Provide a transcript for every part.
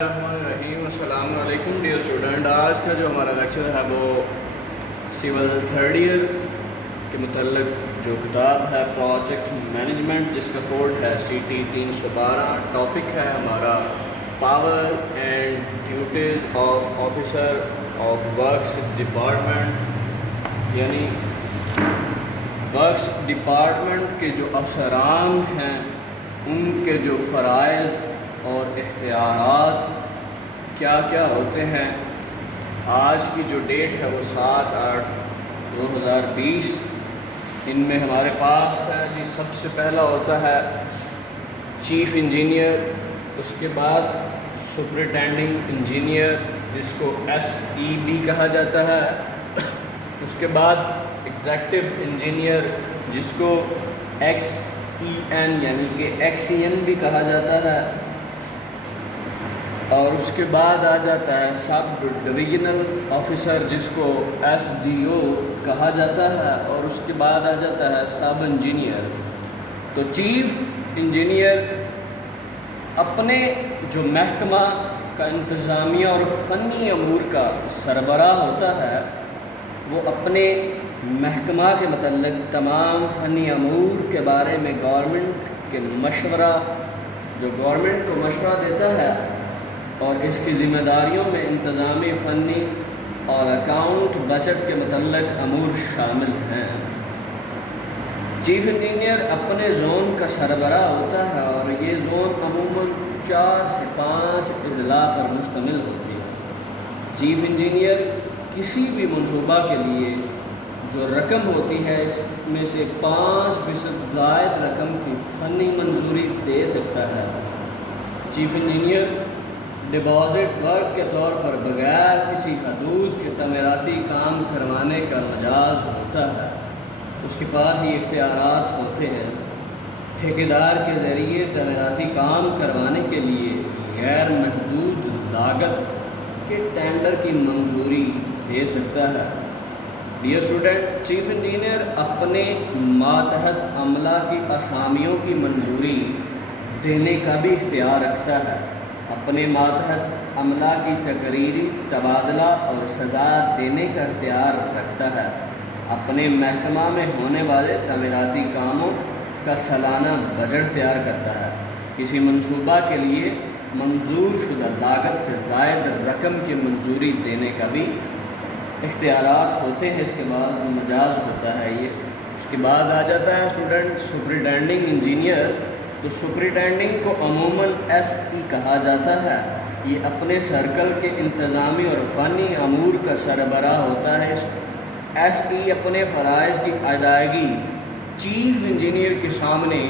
الرحمن الرحیم السلام علیکم ڈیئر اسٹوڈنٹ. آج کا جو ہمارا لیکچر ہے وہ سول تھرڈ ایئر کے متعلق جو کتاب ہے پروجیکٹ مینجمنٹ، جس کا کوڈ ہے CT 312. ٹاپک ہے ہمارا power and duties of officer of works department, یعنی ورکس ڈپارٹمنٹ کے جو افسران ہیں ان کے جو فرائض اور اختیارات کیا کیا ہوتے ہیں. آج کی جو ڈیٹ ہے وہ 7/8/2020. ان میں ہمارے پاس ہے جی سب سے پہلا ہوتا ہے چیف انجینئر، اس کے بعد سپرنٹینڈنگ انجینئر جس کو SEB کہا جاتا ہے، اس کے بعد ایگزیکٹو انجینئر جس کو XEN یعنی کہ XEN بھی کہا جاتا ہے، اور اس کے بعد آ جاتا ہے سب ڈویژنل آفیسر جس کو SDO کہا جاتا ہے، اور اس کے بعد آ جاتا ہے سب انجینئر. تو چیف انجینئر اپنے جو محکمہ کا انتظامیہ اور فنی امور کا سربراہ ہوتا ہے، وہ اپنے محکمہ کے متعلق تمام فنی امور کے بارے میں گورنمنٹ کے مشورہ، جو گورنمنٹ کو مشورہ دیتا ہے، اور اس کی ذمہ داریوں میں انتظامی، فنی اور اکاؤنٹ بجٹ کے متعلق امور شامل ہیں. چیف انجینئر اپنے زون کا سربراہ ہوتا ہے اور یہ زون عموماً 4 سے 5 اضلاع پر مشتمل ہوتی ہے. چیف انجینئر کسی بھی منصوبہ کے لیے جو رقم ہوتی ہے اس میں سے 5% زائد رقم کی فنی منظوری دے سکتا ہے. چیف انجینئر ڈپازٹ ورک کے طور پر بغیر کسی حدود کے تعمیراتی کام کروانے کا مجاز ہوتا ہے. اس کے پاس یہ اختیارات ہوتے ہیں: ٹھیکیدار کے ذریعے تعمیراتی کام کروانے کے لیے غیر محدود لاگت کے ٹینڈر کی منظوری دے سکتا ہے. ڈیئر اسٹوڈنٹ، چیف انجینئر اپنے ماتحت عملہ کی اسامیوں کی منظوری دینے کا بھی اختیار رکھتا ہے. اپنے ماتحت عملہ کی تقرری، تبادلہ اور سزا دینے کا اختیار رکھتا ہے. اپنے محکمہ میں ہونے والے تعمیراتی کاموں کا سالانہ بجٹ تیار کرتا ہے. کسی منصوبہ کے لیے منظور شدہ لاگت سے زائد رقم کی منظوری دینے کا بھی اختیارات ہوتے ہیں. اس کے بعد مجاز ہوتا ہے یہ. اس کے بعد آ جاتا ہے اسٹوڈنٹ سپرنٹینڈنگ انجینئر. تو سپرنٹینڈنگ کو عموماً SE کہا جاتا ہے. یہ اپنے سرکل کے انتظامی اور فنی امور کا سربراہ ہوتا ہے. SE اپنے فرائض کی ادائیگی چیف انجینئر کے سامنے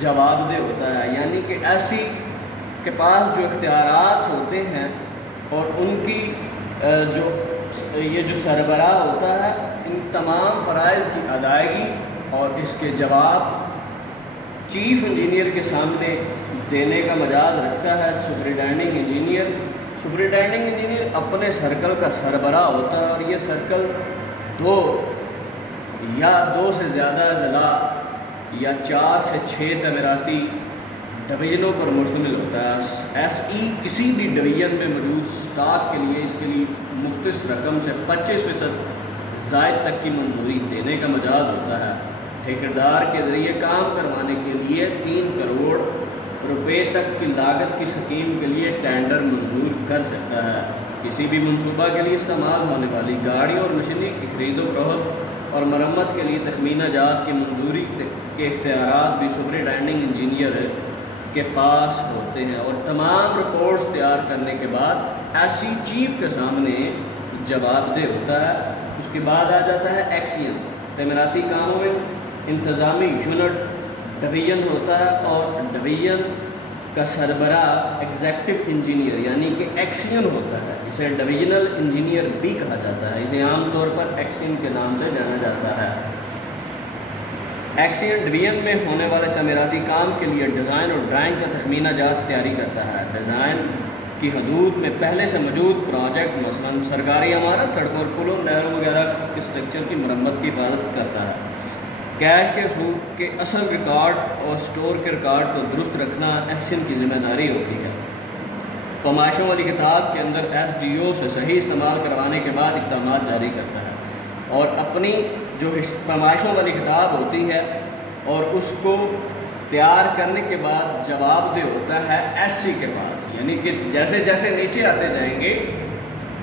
جواب دہ ہوتا ہے. یعنی کہ SE کے پاس جو اختیارات ہوتے ہیں اور ان کی جو سربراہ ہوتا ہے، ان تمام فرائض کی ادائیگی اور اس کے جواب چیف انجینئر کے سامنے دینے کا مجاز رکھتا ہے سپرنٹینڈنگ انجینئر. سپرنٹینڈنگ انجینئر اپنے سرکل کا سربراہ ہوتا ہے اور یہ سرکل 2 سے زیادہ اضلاع یا 4 سے 6 تعمیراتی ڈویژنوں پر مشتمل ہوتا ہے. SE کسی بھی ڈویژن میں موجود سٹاک کے لیے اس کے لیے مختص رقم سے 25% زائد تک کی منظوری دینے کا مجاز ہوتا ہے. ٹھیکیدار کے ذریعے کام کروانے کے لیے 3 کروڑ روپے تک کی لاگت کی اسکیم کے لیے ٹینڈر منظور کر سکتا ہے. کسی بھی منصوبہ کے لیے استعمال ہونے والی گاڑی اور مشینری کی خرید و فروخت اور مرمت کے لیے تخمینہ جات کی منظوری کے اختیارات بھی سپرنٹینڈنگ انجینئر کے پاس ہوتے ہیں. اور تمام رپورٹس تیار کرنے کے بعد SE چیف کے سامنے جواب دہ ہوتا ہے. اس کے بعد آ جاتا ہے XEN. تعمیراتی کاموں میں انتظامی یونٹ ڈویژن ہوتا ہے اور ڈویژن کا سربراہ ایگزیکٹو انجینئر یعنی کہ XEN ہوتا ہے. اسے ڈویژنل انجینئر بھی کہا جاتا ہے. اسے عام طور پر XEN کے نام سے جانا جاتا ہے. XEN ڈویژن میں ہونے والے تعمیراتی کام کے لیے ڈیزائن اور ڈرائنگ کا تخمینہ جات تیاری کرتا ہے. ڈیزائن کی حدود میں پہلے سے موجود پروجیکٹ مثلاً سرکاری عمارت، سڑکوں اور پلوں، نہروں وغیرہ کے اسٹرکچر کی مرمت کی حفاظت کرتا ہے. کیش کے سود کے اصل ریکارڈ اور سٹور کے ریکارڈ کو درست رکھنا XEN کی ذمہ داری ہوتی ہے. پیمائشوں والی کتاب کے اندر SDO سے صحیح استعمال کروانے کے بعد اقدامات جاری کرتا ہے، اور اپنی جو پیمائشوں والی کتاب ہوتی ہے اور اس کو تیار کرنے کے بعد جواب دہ ہوتا ہے SC کے پاس، یعنی کہ جیسے جیسے نیچے آتے جائیں گے،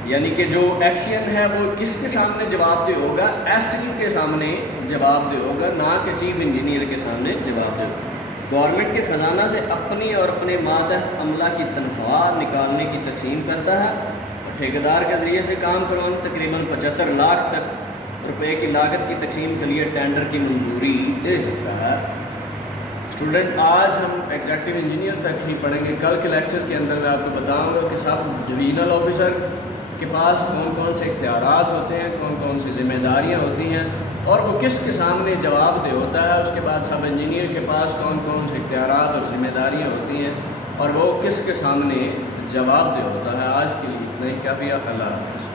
یعنی کہ جو ایکشن ہے وہ کس کے سامنے جواب دہ ہوگا؟ SC کے سامنے جواب دہ ہوگا، نہ کہ چیف انجینئر کے سامنے جواب دہ ہوگا۔ گورنمنٹ کے خزانہ سے اپنی اور اپنے ماتحت عملہ کی تنخواہ نکالنے کی تقسیم کرتا ہے، ٹھیکیدار کے ذریعے سے کام کروانا تقریباً 75 لاکھ تک روپے کی لاگت کی تقسیم کے لیے ٹینڈر کی منظوری دے سکتا ہے۔ اسٹوڈنٹ، آج ہم ایگزیکٹو انجینئر تک ہی پڑھیں گے۔ کل کے لیکچر کے اندر میں آپ کو بتاؤں گا کہ سب ڈویژنل آفیسر کے پاس کون کون سے اختیارات ہوتے ہیں، کون کون سی ذمہ داریاں ہوتی ہیں، اور وہ کس کے سامنے جواب دہ ہوتا ہے۔ اس کے بعد سب انجینئر کے پاس کون کون سے اختیارات اور ذمہ داریاں ہوتی ہیں، اور وہ کس کے سامنے جواب دہ ہوتا ہے۔ آج کے لیے اتنا ہی کافی ہے۔ اللہ حافظ۔